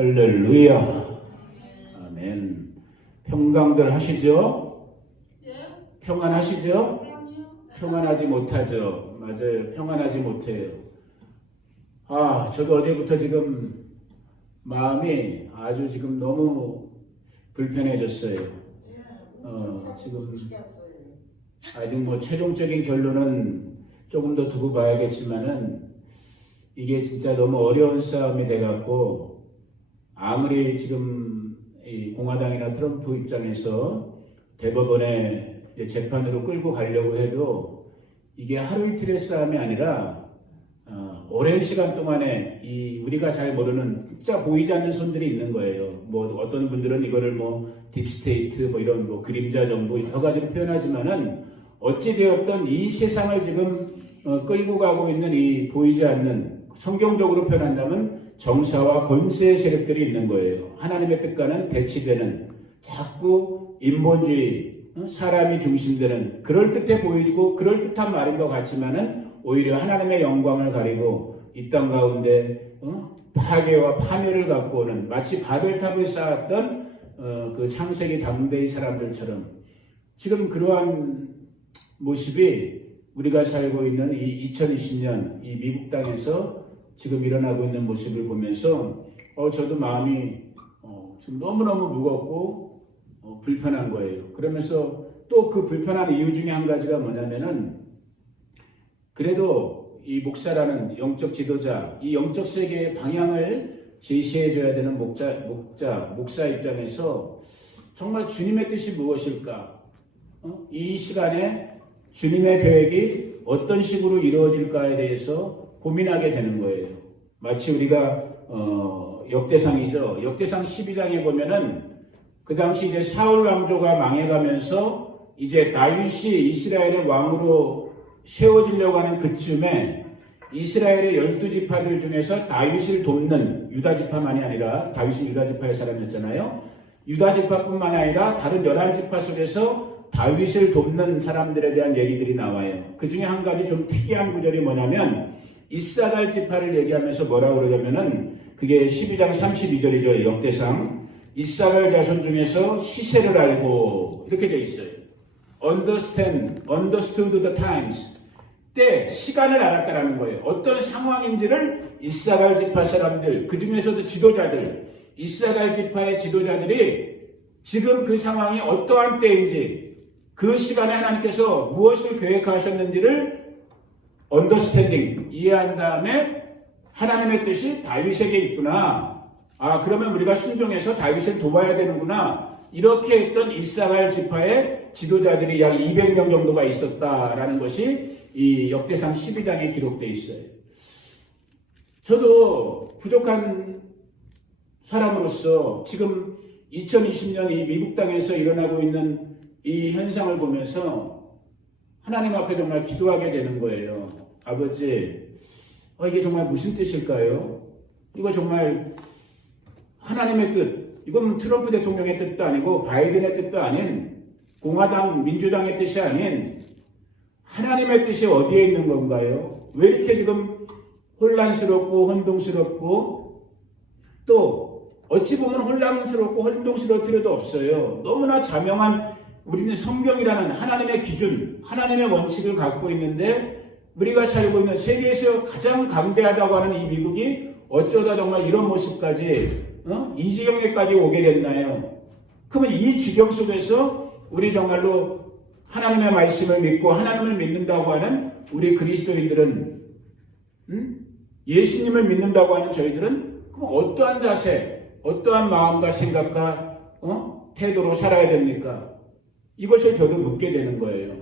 할렐루야. 아멘. 평강들 하시죠? 평안하시죠? 평안하지 못하죠. 맞아요. 평안하지 못해요. 저도 어제부터 지금 마음이 아주 지금 너무 불편해졌어요. 지금 아직 뭐 최종적인 결론은 조금 더 두고 봐야겠지만은 이게 진짜 너무 어려운 싸움이 돼갖고 아무리 지금 이 공화당이나 트럼프 입장에서 대법원에 재판으로 끌고 가려고 해도 이게 하루 이틀의 싸움이 아니라 오랜 시간 동안에 이 우리가 잘 모르는 진짜 보이지 않는 손들이 있는 거예요. 뭐 어떤 분들은 이거를 뭐 딥스테이트 뭐 이런 뭐 그림자 정부 여러 가지로 표현하지만은 어찌 되었던 이 세상을 지금 끌고 가고 있는 이 보이지 않는 성경적으로 표현한다면 정사와 권세의 세력들이 있는 거예요. 하나님의 뜻과는 대치되는 자꾸 인본주의, 사람이 중심되는 그럴듯해 보이고 그럴듯한 말인 것 같지만은 오히려 하나님의 영광을 가리고 이 땅 가운데 파괴와 파멸을 갖고 오는 마치 바벨탑을 쌓았던 그 창세기 당대의 사람들처럼 지금 그러한 모습이 우리가 살고 있는 이 2020년 이 미국 땅에서 지금 일어나고 있는 모습을 보면서 저도 마음이 지금 너무너무 무겁고 불편한 거예요. 그러면서 또 그 불편한 이유 중에 한 가지가 뭐냐면은 그래도 이 목사라는 영적 지도자, 이 영적 세계의 방향을 제시해줘야 되는 목사 입장에서 정말 주님의 뜻이 무엇일까? 이 시간에 주님의 계획이 어떤 식으로 이루어질까에 대해서 고민하게 되는 거예요. 마치 우리가 역대상이죠. 역대상 12장에 보면은 그 당시 이제 사울 왕조가 망해가면서 이제 다윗이 이스라엘의 왕으로 세워지려고 하는 그쯤에 이스라엘의 12지파들 중에서 다윗을 돕는 유다지파만이 아니라 다윗은 유다지파의 사람이었잖아요. 유다지파뿐만 아니라 다른 11지파 속에서 다윗을 돕는 사람들에 대한 얘기들이 나와요. 그 중에 한 가지 좀 특이한 구절이 뭐냐면 이사갈 지파를 얘기하면서 뭐라고 그러냐면은 그게 12장 32절이죠. 역대상. 이사갈 자손 중에서 시세를 알고 이렇게 돼 있어요. understood the times. 때, 시간을 알았다라는 거예요. 어떤 상황인지를 이사갈 지파 사람들, 그 중에서도 지도자들, 이사갈 지파의 지도자들이 지금 그 상황이 어떠한 때인지 그 시간에 하나님께서 무엇을 계획하셨는지를 understanding, 이해한 다음에 하나님의 뜻이 다윗에게 있구나. 그러면 우리가 순종해서 다윗을 도와야 되는구나. 이렇게 했던 이사갈 지파의 지도자들이 약 200명 정도가 있었다라는 것이 이 역대상 12장에 기록되어 있어요. 저도 부족한 사람으로서 지금 2020년 이 미국 땅에서 일어나고 있는 이 현상을 보면서 하나님 앞에 정말 기도하게 되는 거예요. 아버지, 이게 정말 무슨 뜻일까요? 이거 정말 하나님의 뜻, 이건 트럼프 대통령의 뜻도 아니고 바이든의 뜻도 아닌 공화당, 민주당의 뜻이 아닌 하나님의 뜻이 어디에 있는 건가요? 왜 이렇게 지금 혼란스럽고 혼동스럽고 또 어찌 보면 혼란스럽고 혼동스러울 필요도 없어요. 너무나 자명한 우리는 성경이라는 하나님의 기준, 하나님의 원칙을 갖고 있는데 우리가 살고 있는 세계에서 가장 강대하다고 하는 이 미국이 어쩌다 정말 이런 모습까지 이 지경에까지 오게 됐나요? 그러면 이 지경 속에서 우리 정말로 하나님의 말씀을 믿고 하나님을 믿는다고 하는 우리 그리스도인들은 예수님을 믿는다고 하는 저희들은 그럼 어떠한 자세, 어떠한 마음과 생각과 태도로 살아야 됩니까? 이것을 저도 묻게 되는 거예요.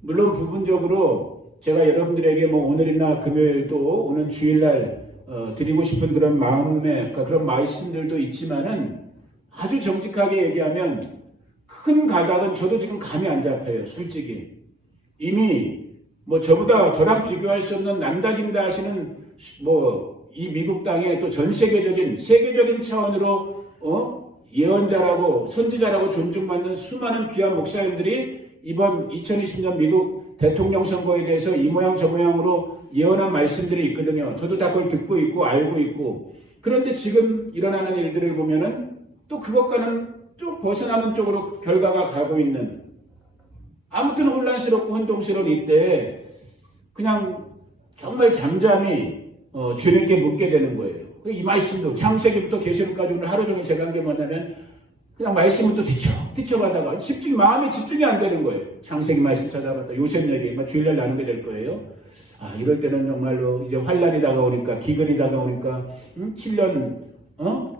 물론 부분적으로 제가 여러분들에게 뭐 오늘이나 금요일 또 오는 주일날 드리고 싶은 그런 마음의 그런 말씀들도 있지만은 아주 정직하게 얘기하면 큰 가닥은 저도 지금 감이 안 잡혀요. 솔직히 이미 뭐 저랑 비교할 수 없는 난다긴다 하시는 뭐 이 미국 땅에 또 전 세계적인 차원으로 예언자라고 선지자라고 존중받는 수많은 귀한 목사님들이 이번 2020년 미국 대통령 선거에 대해서 이 모양 저 모양으로 예언한 말씀들이 있거든요. 저도 다 그걸 듣고 있고 알고 있고 그런데 지금 일어나는 일들을 보면은 또 그것과는 또 벗어나는 쪽으로 결과가 가고 있는, 아무튼 혼란스럽고 혼동스러운 이때에 그냥 정말 잠잠히 주님께 묻게 되는 거예요. 이 말씀도 창세기부터 계시록까지 오늘 하루 종일 제가 한 게 뭐냐면 그냥 말씀을 또 뒤쳐가다가 마음이 집중이 안 되는 거예요. 창세기 말씀 찾아봤다. 요셉 얘기 주일날 나누게 될 거예요. 이럴 때는 정말로 이제 환란이 다가오니까, 기근이 다가오니까 7년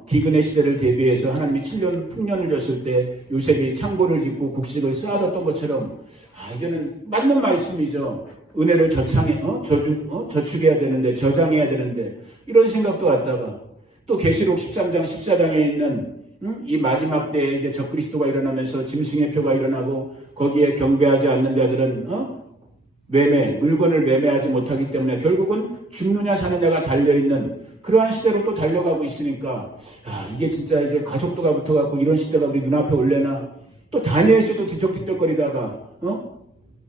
기근의 시대를 대비해서 하나님이 7년 풍년을 줬을 때 요셉이 창고를 짓고 곡식을 쌓아뒀던 것처럼 이제는 맞는 말씀이죠. 은혜를 저축해야 되는데, 저장해야 되는데, 이런 생각도 왔다가 또 계시록 13장 14장에 있는 이 마지막 때에 이제 적그리스도가 일어나면서 짐승의 표가 일어나고 거기에 경배하지 않는 자들은 물건을 매매하지 못하기 때문에 결국은 죽느냐 사느냐가 달려있는 그러한 시대로 또 달려가고 있으니까 이게 진짜 이제 가속도가 붙어갖고 이런 시대가 우리 눈앞에 올래나. 또 다니엘서도 뒤척뒤척거리다가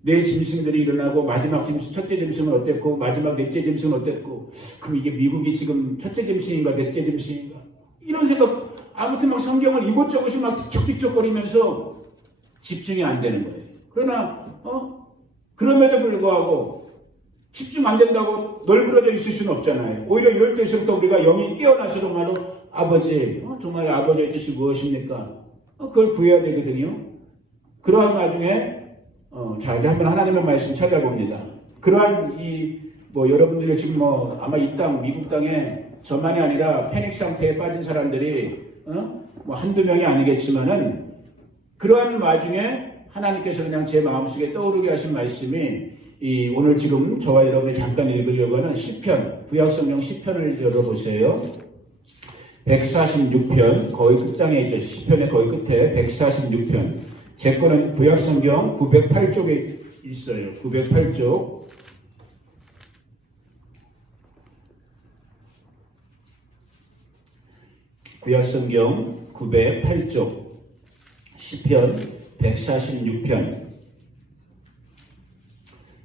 네 짐승들이 일어나고 마지막 짐승, 첫째 짐승은 어땠고 마지막 넷째 짐승은 어땠고, 그럼 이게 미국이 지금 첫째 짐승인가 넷째 짐승인가, 이런 생각, 아무튼 막 성경을 이곳저곳을 막 뒤척뒤척거리면서 집중이 안 되는 거예요. 그러나 그럼에도 불구하고 집중 안 된다고 널브러져 있을 수는 없잖아요. 오히려 이럴 때일수록 우리가 영이 깨어나서 정말로 아버지, 정말 아버지의 뜻이 무엇입니까? 그걸 구해야 되거든요. 그러한 와중에 자, 이제 한번 하나님의 말씀 찾아봅니다. 그러한 여러분들이 지금 아마 이 땅, 미국 땅에 저만이 아니라 패닉 상태에 빠진 사람들이 한두 명이 아니겠지만은, 그러한 와중에 하나님께서 그냥 제 마음속에 떠오르게 하신 말씀이 오늘 지금 저와 여러분이 잠깐 읽으려고 하는 시편, 구약성경 시편을 열어보세요. 146편, 거의 끝장에 있죠. 시편의 거의 끝에 146편. 제 거는 구약성경 908쪽에 있어요. 908쪽. 구약성경 908쪽. 시편 146편.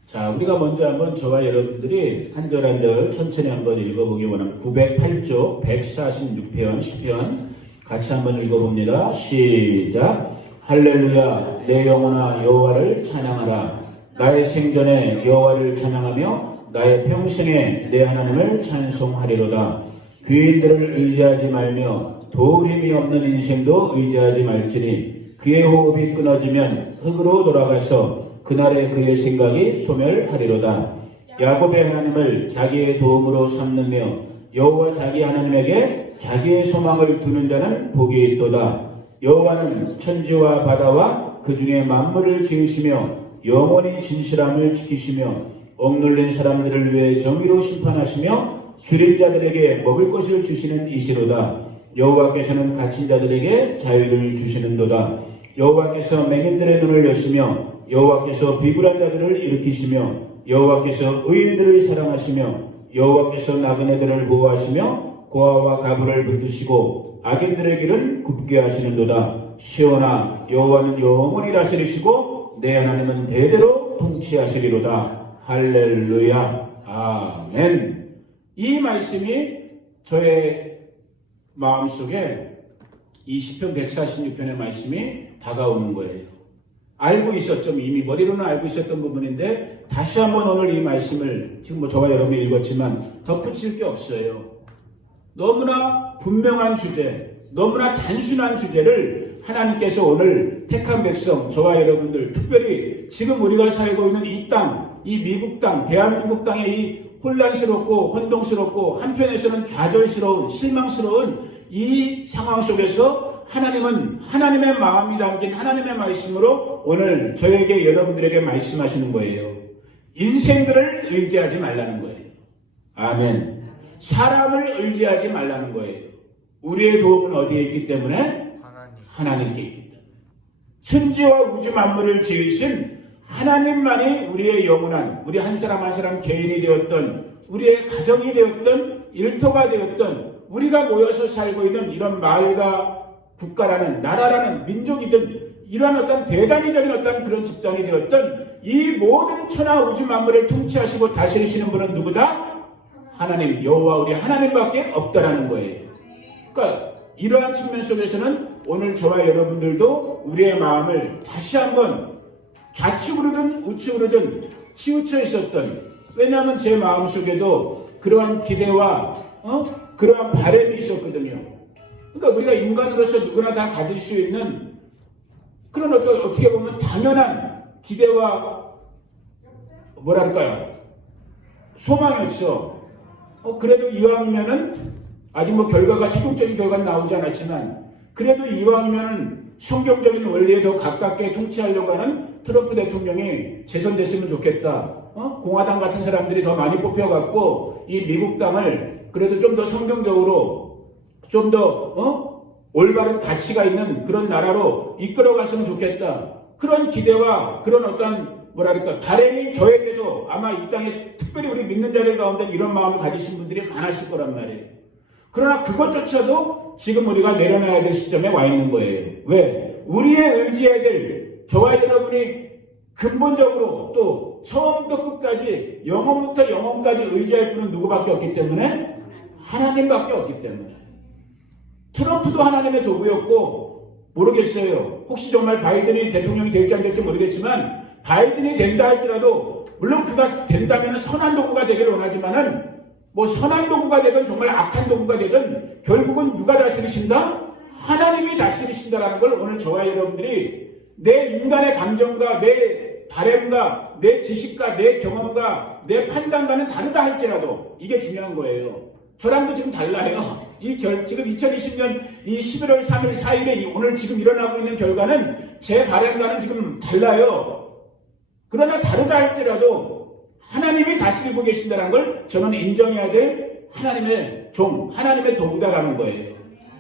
자, 우리가 먼저 한번 저와 여러분들이 한 절 한 절 천천히 한번 읽어보기 원합니다. 908쪽 146편 시편 같이 한번 읽어봅니다. 시작. 할렐루야, 내 영혼아 여호와를 찬양하라. 나의 생전에 여호와를 찬양하며 나의 평생에 내 하나님을 찬송하리로다. 귀인들을 의지하지 말며 도울 힘이 없는 인생도 의지하지 말지니 그의 호흡이 끊어지면 흙으로 돌아가서 그날에 그의 생각이 소멸하리로다. 야곱의 하나님을 자기의 도움으로 삼느며 여호와 자기 하나님에게 자기의 소망을 두는 자는 복이 있도다. 여호와는 천지와 바다와 그 중에 만물을 지으시며 영원히 진실함을 지키시며 억눌린 사람들을 위해 정의로 심판하시며 줄인 자들에게 먹을 것을 주시는 이시로다. 여호와께서는 갇힌 자들에게 자유를 주시는도다. 여호와께서 맹인들의 눈을 여시며 여호와께서 비굴한 자들을 일으키시며 여호와께서 의인들을 사랑하시며 여호와께서 나그네들을 보호하시며 고아와 가부를 붙드시고 악인들의 길은 굽게 하시는도다. 시온아, 여호와는 영원히 다스리시고 내 하나님은 대대로 통치하시리로다. 할렐루야. 아멘. 이 말씀이 저의 마음속에 이 시편 146편의 말씀이 다가오는 거예요. 알고 있었죠. 이미 머리로는 알고 있었던 부분인데 다시 한번 오늘 이 말씀을 지금 저와 여러분이 읽었지만 덧붙일 게 없어요. 너무나 분명한 주제, 너무나 단순한 주제를 하나님께서 오늘 택한 백성, 저와 여러분들, 특별히 지금 우리가 살고 있는 이 땅, 이 미국 땅, 대한민국 땅의 이 혼란스럽고 혼동스럽고 한편에서는 좌절스러운, 실망스러운 이 상황 속에서 하나님은 하나님의 마음이 담긴 하나님의 말씀으로 오늘 저에게, 여러분들에게 말씀하시는 거예요. 인생들을 의지하지 말라는 거예요. 아멘. 사람을 의지하지 말라는 거예요. 우리의 도움은 어디에 있기 때문에? 하나님께 있기 때문에. 천지와 우주 만물을 지으신 하나님만이 우리의 영원한, 우리 한 사람 한 사람 개인이 되었던, 우리의 가정이 되었던, 일터가 되었던, 우리가 모여서 살고 있는 이런 마을과 국가라는, 나라라는, 민족이든 이런 어떤 대단히적인 어떤 그런 집단이 되었던 이 모든 천하 우주 만물을 통치하시고 다스리시는 분은 누구다? 하나님, 여호와 우리 하나님밖에 없다라는 거예요. 그러니까 이러한 측면 속에서는 오늘 저와 여러분들도 우리의 마음을 다시 한번 좌측으로든 우측으로든 치우쳐 있었던, 왜냐하면 제 마음속에도 그러한 기대와 그러한 바람이 있었거든요. 그러니까 우리가 인간으로서 누구나 다 가질 수 있는 그런 어떻게 보면 당연한 기대와 뭐랄까요, 소망이었죠. 그래도 이왕이면은 아직 뭐 결과가 최종적인 결과는 나오지 않았지만 그래도 이왕이면은 성경적인 원리에 더 가깝게 통치하려고 하는 트럼프 대통령이 재선됐으면 좋겠다. 공화당 같은 사람들이 더 많이 뽑혀갖고 이 미국 땅을 그래도 좀 더 성경적으로 좀 더 올바른 가치가 있는 그런 나라로 이끌어갔으면 좋겠다. 그런 기대와 그런 어떤 뭐랄까 바람이 저에게도 아마 이 땅에 특별히 우리 믿는 자들 가운데 이런 마음을 가지신 분들이 많았을 거란 말이에요. 그러나 그것조차도 지금 우리가 내려놔야 될 시점에 와 있는 거예요. 왜? 우리의 의지해야 될, 저와 여러분이 근본적으로 또 처음부터 끝까지 영혼부터 영혼까지 의지할 분은 누구밖에 없기 때문에 하나님밖에 없기 때문에. 트럼프도 하나님의 도구였고 모르겠어요. 혹시 정말 바이든이 대통령이 될지 안 될지 모르겠지만 바이든이 된다 할지라도 물론 그가 된다면 선한 도구가 되기를 원하지만은 뭐 선한 도구가 되든 정말 악한 도구가 되든 결국은 누가 다스리신다? 하나님이 다스리신다라는 걸 오늘 저와 여러분들이 내 인간의 감정과 내 바램과 내 지식과 내 경험과 내 판단과는 다르다 할지라도 이게 중요한 거예요. 저랑도 지금 달라요. 지금 2020년 이 11월 3일 4일에 오늘 지금 일어나고 있는 결과는 제 바램과는 지금 달라요. 그러나 다르다 할지라도 하나님이 다스리고 계신다는 걸 저는 인정해야 될 하나님의 종, 하나님의 도구다라는 거예요.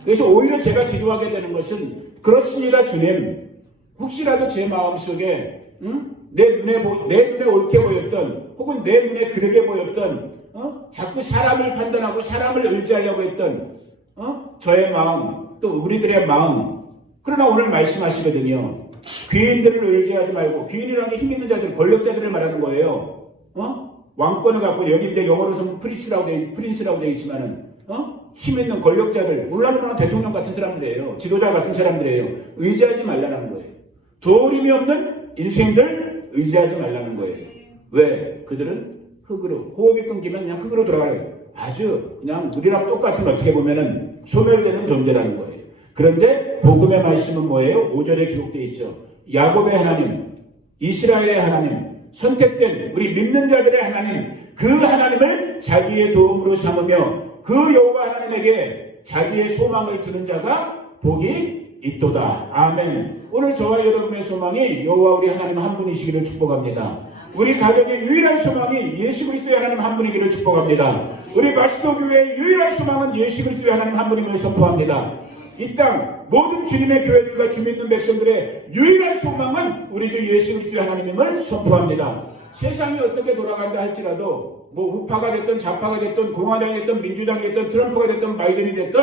그래서 오히려 제가 기도하게 되는 것은 그렇습니다, 주님. 혹시라도 제 마음속에 내 눈에 옳게 보였던 혹은 내 눈에 그르게 보였던 자꾸 사람을 판단하고 사람을 의지하려고 했던 저의 마음, 또 우리들의 마음. 그러나 오늘 말씀하시거든요. 귀인들을 의지하지 말고, 귀인이라는 게 힘 있는 자들, 권력자들을 말하는 거예요. 왕권을 갖고, 여기 이제 영어로서는 프린스라고 되어 있지만은 힘 있는 권력자들, 물론 대통령 같은 사람들이에요. 지도자 같은 사람들이에요. 의지하지 말라는 거예요. 도움이 없는 인생들 의지하지 말라는 거예요. 왜? 그들은 흙으로, 호흡이 끊기면 그냥 흙으로 돌아가요. 아주 그냥 우리랑 똑같은, 어떻게 보면은 소멸되는 존재라는 거예요. 그런데 복음의 말씀은 뭐예요? 5절에 기록되어 있죠. 야곱의 하나님, 이스라엘의 하나님, 선택된 우리 믿는 자들의 하나님, 그 하나님을 자기의 도움으로 삼으며 그 여호와 하나님에게 자기의 소망을 두는 자가 복이 있도다. 아멘. 오늘 저와 여러분의 소망이 여호와 우리 하나님 한 분이시기를 축복합니다. 우리 가족의 유일한 소망이 예수 그리스도의 하나님 한 분이기를 축복합니다. 우리 마스터 교회의 유일한 소망은 예수 그리스도의 하나님 한 분임을 선포합니다. 이 땅 모든 주님의 교회들과 주 믿는 백성들의 유일한 소망은 우리 주 예수 그리스도의 하나님임을 선포합니다. 세상이 어떻게 돌아간다 할지라도 뭐 우파가 됐든 좌파가 됐든 공화당이 됐든 민주당이 됐든 트럼프가 됐든 바이든이 됐든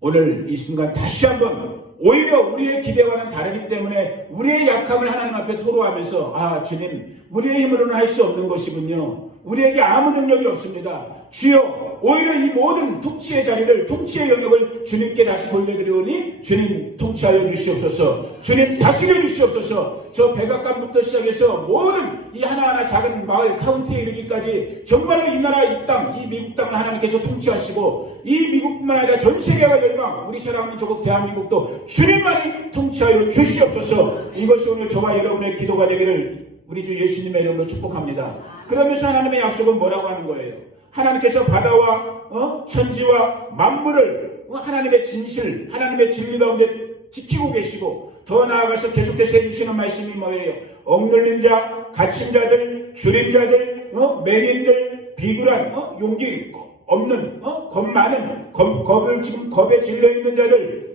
오늘 이 순간 다시 한번 오히려 우리의 기대와는 다르기 때문에 우리의 약함을 하나님 앞에 토로하면서 주님, 우리의 힘으로는 할 수 없는 것이군요. 우리에게 아무 능력이 없습니다. 주여, 오히려 이 모든 통치의 자리를, 통치의 영역을 주님께 다시 돌려드리오니 주님 통치하여 주시옵소서. 주님 다스려 주시옵소서. 저 백악관부터 시작해서 모든 이 하나하나 작은 마을 카운티에 이르기까지 정말로 이 나라, 이 땅, 이 미국 땅을 하나님께서 통치하시고 이 미국뿐만 아니라 전 세계와 열방, 우리 사랑하는 조국 대한민국도 주님만이 통치하여 주시옵소서. 이것이 오늘 저와 여러분의 기도가 되기를 우리 주 예수님의 이름으로 축복합니다. 그러면서 하나님의 약속은 뭐라고 하는 거예요? 하나님께서 바다와 천지와 만물을 하나님의 진실, 하나님의 진리 가운데 지키고 계시고 더 나아가서 계속해서 해주시는 말씀이 뭐예요? 억눌린 자, 갇힌 자들, 줄인 자들, 맹인들, 비굴한, 용기 없는, 겁 많은, 겁에 질려있는 자들,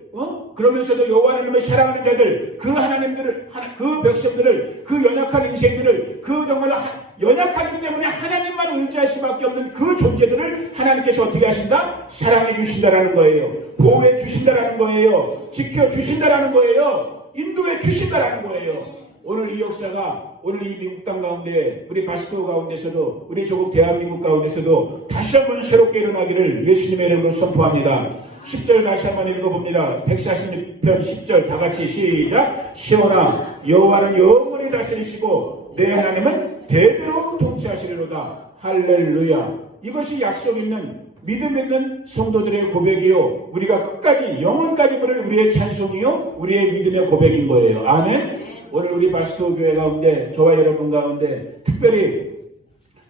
그러면서도 여호와 하나님을 사랑하는 자들, 그 하나님들을, 그 백성들을, 그 연약한 인생들을, 그 정말 연약하기 때문에 하나님만 의지할 수밖에 없는 그 존재들을 하나님께서 어떻게 하신다? 사랑해 주신다라는 거예요. 보호해 주신다라는 거예요. 지켜 주신다라는 거예요. 인도해 주신다라는 거예요. 오늘 이 역사가 오늘 이 미국 땅 가운데 우리 바스토 가운데서도 우리 조국 대한민국 가운데서도 다시 한번 새롭게 일어나기를 예수님의 이름으로 선포합니다. 10절 다시 한번 읽어봅니다. 146편 10절 다 같이 시작. 시온아 여호와는 영원히 다스리시고 내 하나님은 대대로 통치하시리로다. 할렐루야. 이것이 약속 있는 믿음 있는 성도들의 고백이요, 우리가 끝까지 영원까지 부를 우리의 찬송이요, 우리의 믿음의 고백인 거예요. 아멘. 오늘 우리 바스토 교회 가운데 저와 여러분 가운데 특별히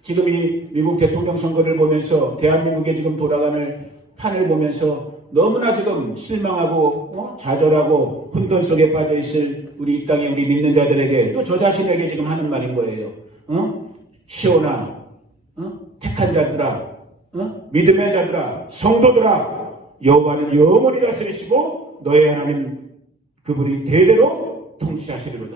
지금 이 미국 대통령 선거를 보면서 대한민국에 지금 돌아가는 판을 보면서 너무나 지금 실망하고 좌절하고 혼돈 속에 빠져 있을 우리 이 땅의 우리 믿는 자들에게 또 저 자신에게 지금 하는 말인 거예요. 시온아, 택한 자들아, 믿음의 자들아, 성도들아, 여호와는 영원히 다스리시고 너의 하나님 그분이 대대로 통치하시리로다.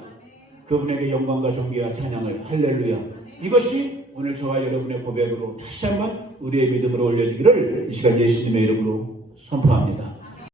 그분에게 영광과 존귀와 찬양을. 할렐루야. 이것이 오늘 저와 여러분의 고백으로 다시 한번 우리의 믿음으로 올려지기를 이 시간 예수님의 이름으로 선포합니다.